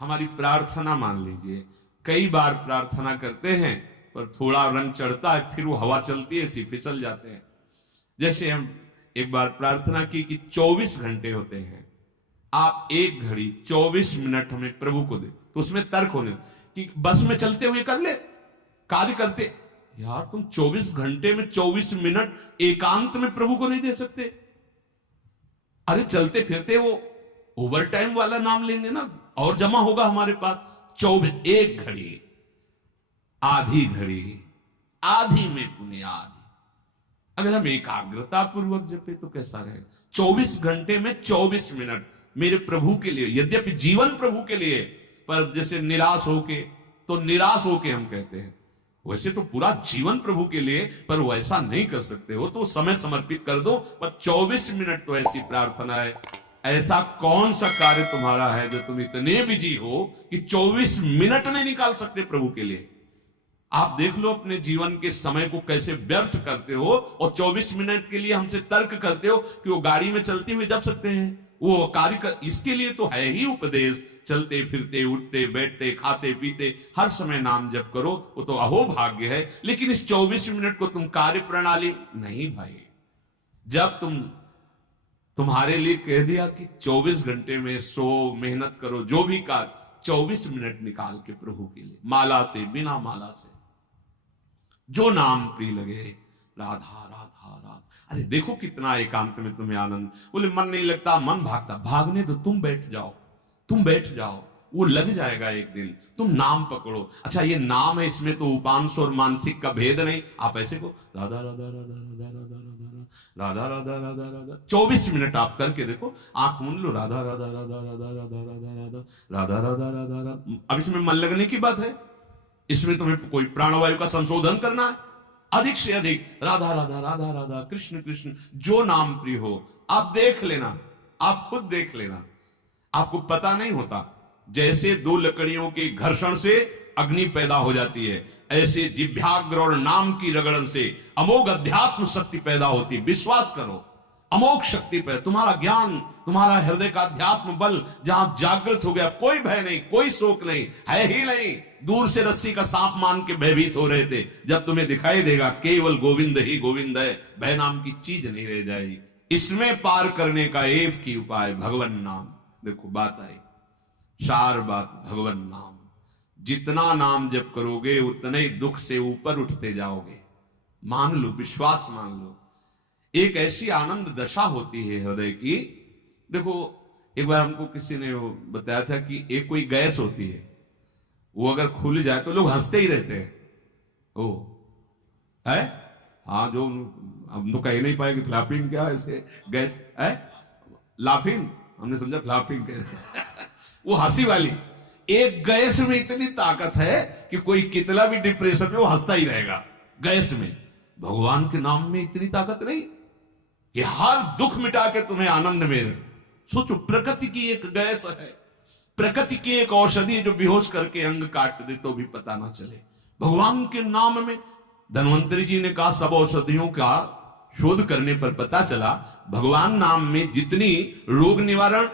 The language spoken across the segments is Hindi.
हमारी प्रार्थना मान लीजिए, कई बार प्रार्थना करते हैं पर थोड़ा रंग चढ़ता है, फिर वो हवा चलती है, ऐसी फिसल जाते हैं। जैसे हम एक बार प्रार्थना की कि 24 घंटे होते हैं, आप एक घड़ी 24 मिनट हमें प्रभु को दे, तो उसमें तर्क होने कि बस में चलते हुए कर ले, कार्य करते। यार तुम 24 घंटे में 24 मिनट एकांत में प्रभु को नहीं दे सकते? अरे चलते फिरते वो ओवर टाइम वाला नाम लेंगे ना, और जमा होगा हमारे पास। 24, एक घड़ी, आधी घड़ी, आधी में पुण्य आधी। अगर हम एकाग्रता पूर्वक जपे तो कैसा रहे? 24 घंटे में 24 मिनट मेरे प्रभु के लिए, यद्यपि जीवन प्रभु के लिए, पर जैसे निराश होके, तो निराश होके हम कहते हैं, वैसे तो पूरा जीवन प्रभु के लिए, पर वैसा नहीं कर सकते हो तो समय समर्पित कर दो। पर 24 मिनट तो ऐसी प्रार्थना है। ऐसा कौन सा कार्य तुम्हारा है जो तुम इतने बिजी हो कि 24 मिनट नहीं निकाल सकते प्रभु के लिए? आप देख लो अपने जीवन के समय को कैसे व्यर्थ करते हो, और 24 मिनट के लिए हमसे तर्क करते हो कि वो गाड़ी में चलते हुए जप सकते हैं, वो कार्य कर। इसके लिए तो है ही उपदेश, चलते फिरते उठते बैठते खाते पीते हर समय नाम जप करो, वो तो अहो भाग्य है। लेकिन इस 24 मिनट को तुम कार्य प्रणाली नहीं भाई। जब तुम्हारे लिए कह दिया कि 24 घंटे में सो मेहनत करो, जो भी कार्य, 24 मिनट निकाल के प्रभु के लिए, माला से बिना माला से, जो नाम प्रिय लगे, राधा राधा राधा। अरे देखो कितना एकांत में तुम्हें आनंद। बोले मन नहीं लगता, मन भागता, भागने दो, तुम बैठ जाओ, तुम बैठ जाओ, वो लग जाएगा एक दिन। तुम नाम पकड़ो। अच्छा ये नाम है, इसमें तो उपांश और मानसिक का भेद नहीं। आप ऐसे को राधा राधा राधा राधा राधा राधा राधा राधा राधा 24 मिनट आप करके देखो, आंख मूंद लो, राधा राधा राधा राधा राधा राधा राधा राधा राधा राधा राधा। अब इसमें मन लगने की बात है, इसमें तुम्हें कोई प्राणवायु का संशोधन करना है, अधिक से अधिक राधा राधा राधा राधा कृष्ण कृष्ण, जो नाम प्रिय हो। आप देख लेना, आप खुद देख लेना, आपको पता नहीं होता। जैसे दो लकड़ियों के घर्षण से अग्नि पैदा हो जाती है, ऐसे जिभ्याग्र और नाम की रगड़न से अमोघ अध्यात्म शक्ति पैदा होती। विश्वास करो, अमोघ शक्ति पे तुम्हारा ज्ञान, तुम्हारा हृदय का अध्यात्म बल जहां जागृत हो गया, कोई भय नहीं, कोई शोक नहीं, है ही नहीं। दूर से रस्सी का सांप मान के भयभीत हो रहे थे, जब तुम्हें दिखाई देगा केवल गोविंद ही गोविंद है, भय नाम की चीज नहीं रह जाएगी। इसमें पार करने का एक ही उपाय भगवान नाम। देखो बात आई, चार बात भगवान नाम। जितना नाम जप करोगे उतने ही दुख से ऊपर उठते जाओगे। मान लो, विश्वास मान लो। एक ऐसी आनंद दशा होती है हृदय की। देखो एक बार हमको किसी ने वो बताया था कि एक कोई गैस होती है, वो अगर खुल जाए तो लोग हंसते ही रहते हैं। ओ है, हाँ, जो हम तो कह नहीं पाए कि फ्लैपिंग क्या ऐसे गैस है, लाफिंग, हमने समझा फ्लैपिंग वो हंसी वाली। एक गैस में इतनी ताकत है कि कोई कितना भी डिप्रेशन में वो हंसता ही रहेगा गैस में। भगवान के नाम में इतनी ताकत नहीं कि हर दुख मिटा के तुम्हें आनंद में। सोचो, प्रकृति की एक गैस है, प्रकृति की एक औषधि जो बेहोश करके अंग काट दे तो भी पता ना चले। भगवान के नाम में, धन्वंतरी जी ने कहा, सब औषधियों का शोध करने पर पता चला भगवान नाम में जितनी रोग निवारण,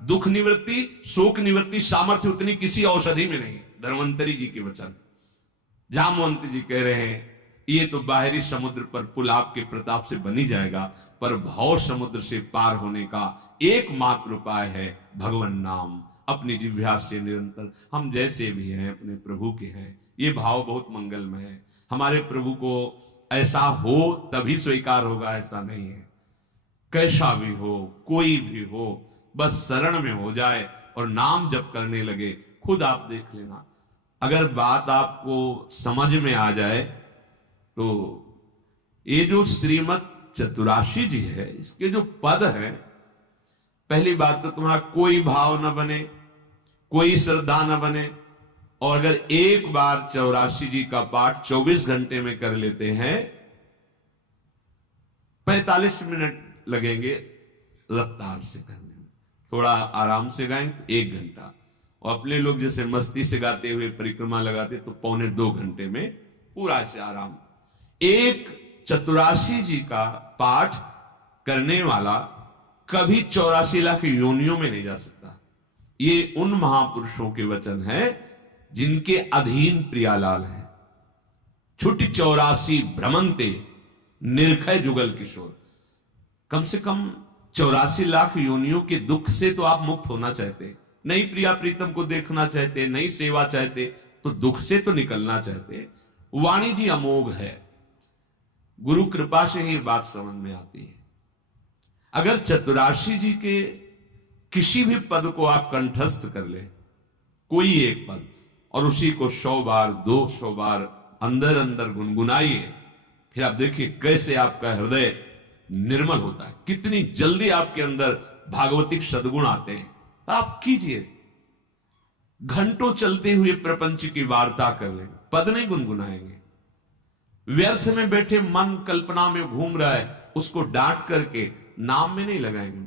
दुख निवृत्ति, शोक निवृत्ति सामर्थ्य उतनी किसी औषधि में नहीं। धन्वंतरी जी के वचन। जामवंत जी कह रहे हैं ये तो बाहरी समुद्र पर पुल आपके प्रताप से बनी जाएगा, पर भव समुद्र से पार होने का एकमात्र उपाय है भगवान नाम। अपनी जिह्वा से निरंतर, हम जैसे भी हैं अपने प्रभु के हैं, ये भाव बहुत मंगलमय है। हमारे प्रभु को ऐसा हो तभी स्वीकार होगा, ऐसा नहीं है। कैसा भी हो, कोई भी हो, बस शरण में हो जाए और नाम जप करने लगे। खुद आप देख लेना, अगर बात आपको समझ में आ जाए तो ये जो श्रीमद् चतुराशी जी है, इसके जो पद हैं, पहली बात तो तुम्हारा कोई भाव न बने, कोई श्रद्धा न बने। और अगर एक बार 84 जी का पाठ 24 घंटे में कर लेते हैं, 45 मिनट लगेंगे रफ्तार से करने में, थोड़ा आराम से गाएं तो 1 घंटा, और अपने लोग जैसे मस्ती से गाते हुए परिक्रमा लगाते तो 1.25 घंटे में पूरा से आराम। एक 84 जी का पाठ करने वाला कभी 84 लाख योनियों में नहीं जा सकता। ये उन महापुरुषों के वचन हैं जिनके अधीन प्रियालाल है। छुट 84 भ्रमंते निर्खय जुगल किशोर। कम से कम 84 लाख योनियों के दुख से तो आप मुक्त होना चाहते, नहीं प्रिया प्रीतम को देखना चाहते, नहीं सेवा चाहते, तो दुख से तो निकलना चाहते। वाणी जी अमोघ है, गुरु कृपा से ही बात समझ में आती है। अगर चतुराशी जी के किसी भी पद को आप कंठस्थ कर ले, कोई एक पद, और उसी को 100 बार 200 बार अंदर अंदर गुनगुनाइए, फिर आप देखिए कैसे आपका हृदय निर्मल होता है, कितनी जल्दी आपके अंदर भागवतिक सद्गुण आते हैं। तो आप कीजिए, घंटों चलते हुए प्रपंच की वार्ता कर लेंगे, पद नहीं गुनगुनाएंगे। व्यर्थ में बैठे मन कल्पना में घूम रहा है, उसको डांट करके नाम में नहीं लगाएंगे।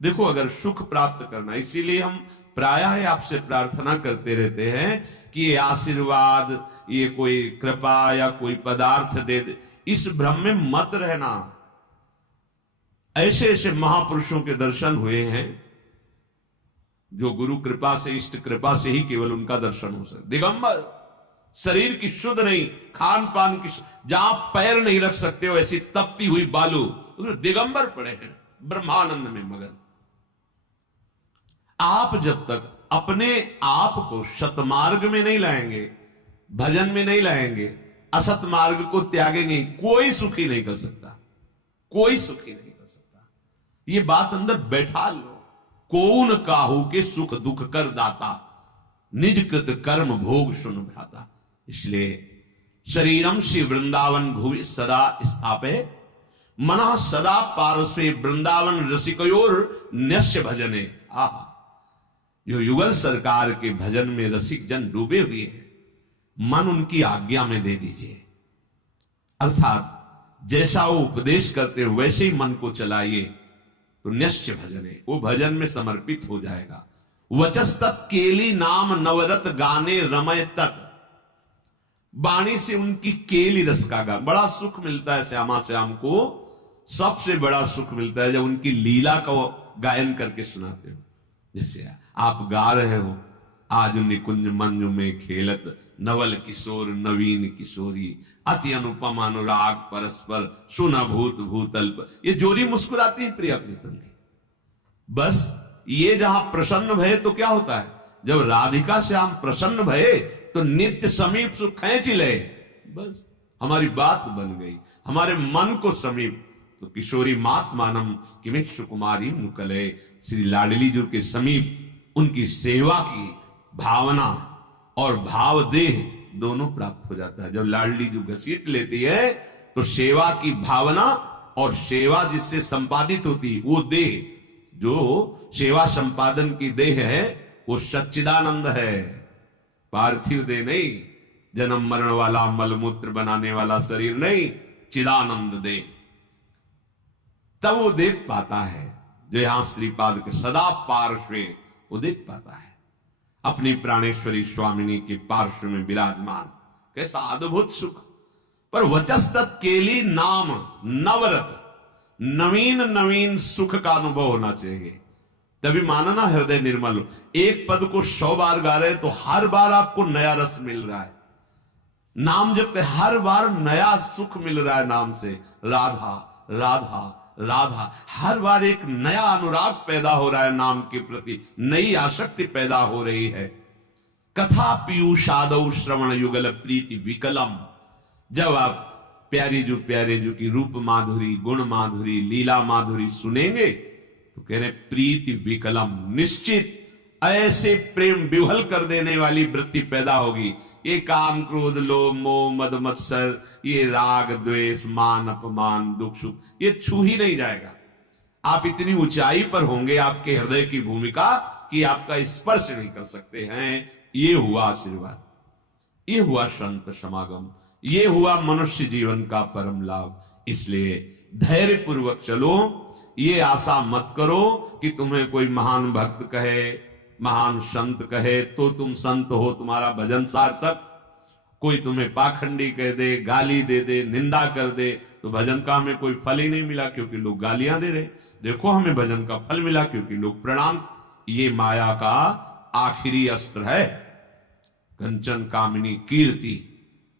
देखो, अगर सुख प्राप्त करना, इसीलिए हम प्रायः आपसे प्रार्थना करते रहते हैं कि ये आशीर्वाद, ये कोई कृपा या कोई पदार्थ दे दे, इस भ्रम में मत रहना। ऐसे ऐसे महापुरुषों के दर्शन हुए हैं जो गुरु कृपा से, इष्ट कृपा से ही केवल उनका दर्शन हो सकता। दिगंबर, शरीर की शुद्ध नहीं, खान पान की, जहां पैर नहीं रख सकते हो ऐसी तपती हुई बालू, उसमें दिगंबर पड़े हैं, ब्रह्मानंद में मगन। आप जब तक अपने आप को सतमार्ग में नहीं लाएंगे, भजन में नहीं लाएंगे, असत मार्ग को त्यागेंगे, कोई सुखी नहीं कर सकता, कोई सुखी नहीं कर सकता। ये बात अंदर बैठा लो। कौन काहू के सुख दुख कर दाता, निज कृत कर्म भोग सुन भ्राता। इसलिए शरीरम से वृंदावन भुवि सदा स्थापे, मना सदा पार्श्वे वृंदावन रसिकयोर न्यस्य भजने। आहा, जो युगल सरकार के भजन में रसिक जन डूबे हुए हैं, मन उनकी आज्ञा में दे दीजिए। अर्थात जैसा वो उपदेश करते हैं वैसे ही मन को चलाइए, तो निश्चय भजने, वो भजन में समर्पित हो जाएगा। वचस्तत् केली नाम नवरत गाने रमय तत्। वाणी से उनकी केली रस का गान, बड़ा सुख मिलता है श्यामा श्याम को। सबसे बड़ा सुख मिलता है जब उनकी लीला का गायन करके सुनाते हो। जैसे आप गा रहे हो, आज निकुंज मंजु में खेलत नवल किशोर नवीन किशोरी, अति अनुपम अनुराग परस्पर सुना भूत भूतल्प। ये जोरी मुस्कुराती है प्रिया प्रीतम की। बस ये जहां प्रसन्न भये तो क्या होता है, जब राधिका से हम प्रसन्न भये तो नित्य समीप सुख खींच ले। बस हमारी बात बन गई, हमारे मन को समीप। तो किशोरी मात मानम किमिक सुकुमारी नुकले, श्री लाडली जी के समीप उनकी सेवा की भावना और भाव देह दोनों प्राप्त हो जाता है। जब लाडली जो घसीट लेती है तो सेवा की भावना और सेवा जिससे संपादित होती है, वो देह, जो सेवा संपादन की देह है, वो सच्चिदानंद है, पार्थिव देह नहीं, जन्म मरण वाला मलमूत्र बनाने वाला शरीर नहीं, चिदानंद देह। तब वो देख पाता है जो यहां श्रीपाद के सदा पार्श्वे, वो देख पाता है अपनी प्राणेश्वरी स्वामिनी के पार्श्व में विराजमान। कैसा अद्भुत सुख। पर वचस्तत् केली नाम नवरत, नवीन नवीन सुख का अनुभव होना चाहिए, तभी मानना हृदय निर्मल हो। एक पद को 100 बार गा रहे तो हर बार आपको नया रस मिल रहा है। नाम जब हर बार नया सुख मिल रहा है नाम से। राधा राधा राधा, हर बार एक नया अनुराग पैदा हो रहा है नाम के प्रति, नई आसक्ति पैदा हो रही है। कथा पीयूषादौ श्रवण युगल प्रीति विकलम। जब आप प्यारे जो की रूप माधुरी, गुण माधुरी, लीला माधुरी सुनेंगे तो कह रहे प्रीति विकलम, निश्चित ऐसे प्रेम विह्वल कर देने वाली वृत्ति पैदा होगी। ये काम क्रोध लोभ मोह मद मत्सर, ये राग द्वेष मान अपमान दुख सुख, ये छू ही नहीं जाएगा। आप इतनी ऊंचाई पर होंगे आपके हृदय की भूमिका कि आपका स्पर्श नहीं कर सकते हैं। ये हुआ आशीर्वाद, ये हुआ संत समागम, ये हुआ मनुष्य जीवन का परम लाभ। इसलिए धैर्य पूर्वक चलो। ये आशा मत करो कि तुम्हें कोई महान भक्त कहे, महान संत कहे तो तुम संत हो, तुम्हारा भजन सार्थक। कोई तुम्हें पाखंडी कह दे, गाली दे दे, निंदा कर दे, तो भजन का हमें कोई फल ही नहीं मिला क्योंकि लोग गालियां दे रहे। देखो हमें भजन का फल मिला क्योंकि लोग प्रणाम। ये माया का आखिरी अस्त्र है। कंचन कामिनी कीर्ति,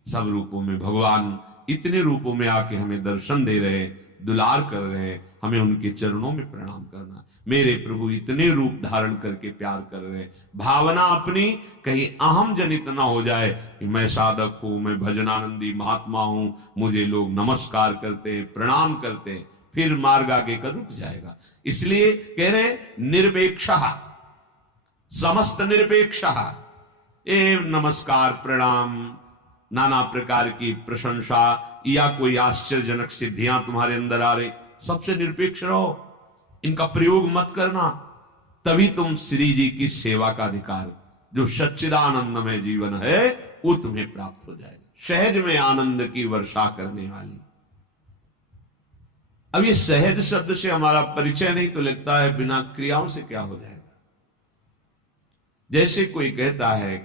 सब रूपों में भगवान इतने रूपों में आके हमें दर्शन दे रहे, दुलार कर रहे, हमें उनके चरणों में प्रणाम करना। मेरे प्रभु इतने रूप धारण करके प्यार कर रहे, भावना अपनी कहीं अहम जनित ना हो जाए कि मैं साधक हूं, मैं भजनानंदी महात्मा हूं, मुझे लोग नमस्कार करते प्रणाम करते, फिर मार्ग आगे का रुक जाएगा। इसलिए कह रहे निरपेक्षः, समस्त निरपेक्षः, ए नमस्कार प्रणाम, नाना प्रकार की प्रशंसा या कोई आश्चर्यजनक सिद्धियां तुम्हारे अंदर आ रही, सबसे निरपेक्ष रहो, इनका प्रयोग मत करना। तभी तुम श्री जी की सेवा का अधिकार, जो सच्चिदानंदमय जीवन है, वो तुम्हें प्राप्त हो जाएगा। सहज में आनंद की वर्षा करने वाली। अब ये सहज शब्द से हमारा परिचय नहीं तो लगता है बिना क्रियाओं से क्या हो जाएगा। जैसे कोई कहता है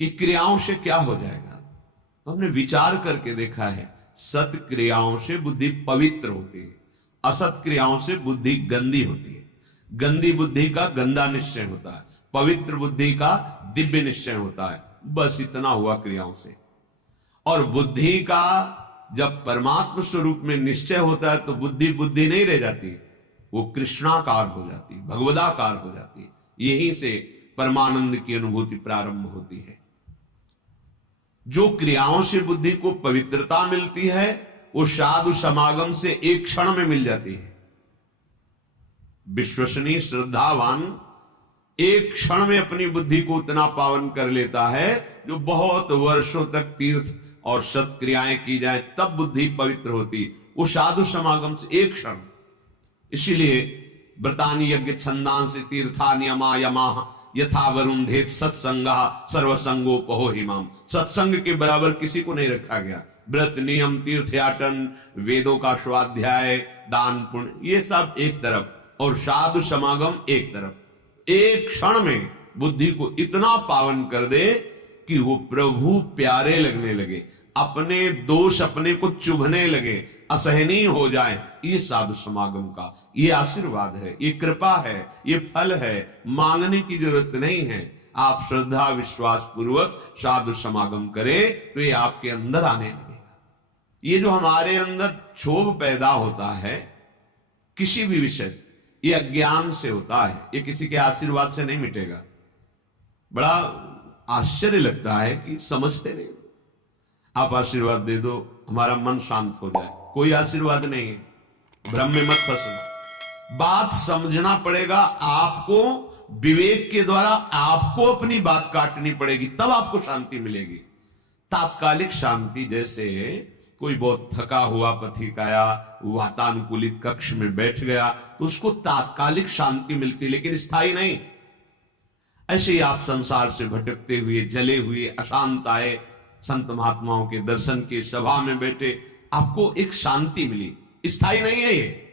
कि क्रियाओं से क्या हो जाएगा, तो हमने विचार करके देखा है, सत क्रियाओं से बुद्धि पवित्र होती है, असत क्रियाओं से बुद्धि गंदी होती है। गंदी बुद्धि का गंदा निश्चय होता है, पवित्र बुद्धि का दिव्य निश्चय होता है। बस इतना हुआ क्रियाओं से। और बुद्धि का जब परमात्म स्वरूप में निश्चय होता है तो बुद्धि बुद्धि नहीं रह जाती, वो कृष्णाकार हो जाती, भगवदाकार हो जाती। यहीं से परमानंद की अनुभूति प्रारंभ होती है। जो क्रियाओं से बुद्धि को पवित्रता मिलती है, वो साधु समागम से एक क्षण में मिल जाती है। विश्वसनीय श्रद्धावान एक क्षण में अपनी बुद्धि को उतना पावन कर लेता है, जो बहुत वर्षों तक तीर्थ और सत्क्रियाएं की जाए तब बुद्धि पवित्र होती, वो साधु समागम से एक क्षण। इसीलिए व्रतानि यज्ञ छंदांसि तीर्थानि यमायमाः यथा वरुंधेत सत्संगा सर्वसंगोपहो हिमाम। सत्संग के बराबर किसी को नहीं रखा गया। व्रत नियम तीर्थयाटन, वेदों का स्वाध्याय, दान पुण्य, ये सब एक तरफ, और साधु समागम एक तरफ। एक क्षण में बुद्धि को इतना पावन कर दे कि वो प्रभु प्यारे लगने लगे, अपने दोष अपने को चुभने लगे, असहनीय हो जाए। ये साधु समागम का ये आशीर्वाद है, ये कृपा है, ये फल है। मांगने की जरूरत नहीं है। आप श्रद्धा विश्वास पूर्वक साधु समागम करें तो ये आपके अंदर आने लगेगा। ये जो हमारे अंदर क्षोभ पैदा होता है किसी भी विषय से, ये अज्ञान से होता है, ये किसी के आशीर्वाद से नहीं मिटेगा। बड़ा आश्चर्य लगता है कि समझते नहीं। आप आशीर्वाद दे दो, हमारा मन शांत हो जाए, कोई आशीर्वाद नहीं है। भ्रम में मत फंसना, बात समझना पड़ेगा। आपको विवेक के द्वारा आपको अपनी बात काटनी पड़ेगी, तब आपको शांति मिलेगी। तात्कालिक शांति, जैसे कोई बहुत थका हुआ पथिक आया, वातानुकूलित कक्ष में बैठ गया तो उसको तात्कालिक शांति मिलती, लेकिन स्थायी नहीं। ऐसे ही आप संसार से भटकते हुए, जले हुए, अशांत आए, संत महात्माओं के दर्शन की सभा में बैठे, आपको एक शांति मिली। स्थायी नहीं है ये।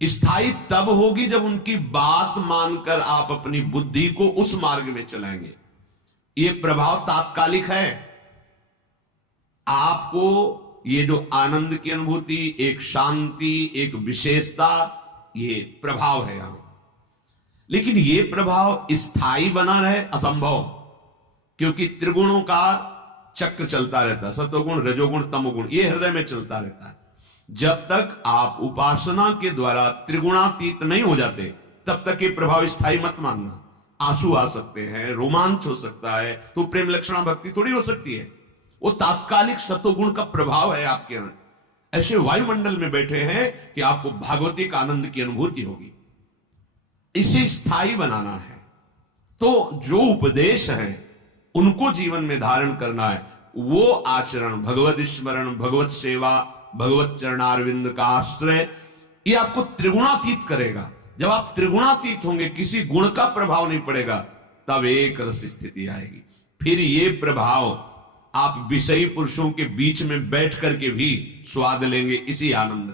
स्थायी तब होगी जब उनकी बात मानकर आप अपनी बुद्धि को उस मार्ग में चलाएंगे। ये प्रभाव तात्कालिक है। आपको ये जो आनंद की अनुभूति, एक शांति, एक विशेषता, ये प्रभाव है यहां। लेकिन ये प्रभाव स्थायी बना रहे असंभव, क्योंकि त्रिगुणों का चक्र चलता रहता है, सतोगुण रजोगुण तमोगुण, ये हृदय में चलता रहता है। जब तक आप उपासना के द्वारा त्रिगुणातीत नहीं हो जाते, तब तक ये प्रभाव स्थायी मत मानना। आंसू आ सकते हैं, रोमांच हो सकता है, तो प्रेम लक्षणा भक्ति थोड़ी हो सकती है। वो तात्कालिक सतोगुण का प्रभाव है आपके अंदर। ऐसे वायुमंडल में बैठे हैं कि आपको भागवतिक आनंद की अनुभूति होगी। इसे स्थायी बनाना है तो जो उपदेश है उनको जीवन में धारण करना है। वो आचरण, भगवत स्मरण, भगवत सेवा, भगवत चरणारविंद का आश्रय, ये आपको त्रिगुणातीत करेगा। जब आप त्रिगुणातीत होंगे, किसी गुण का प्रभाव नहीं पड़ेगा, तब एक रस स्थिति आएगी। फिर ये प्रभाव आप विषयी पुरुषों के बीच में बैठ करके भी स्वाद लेंगे इसी आनंद।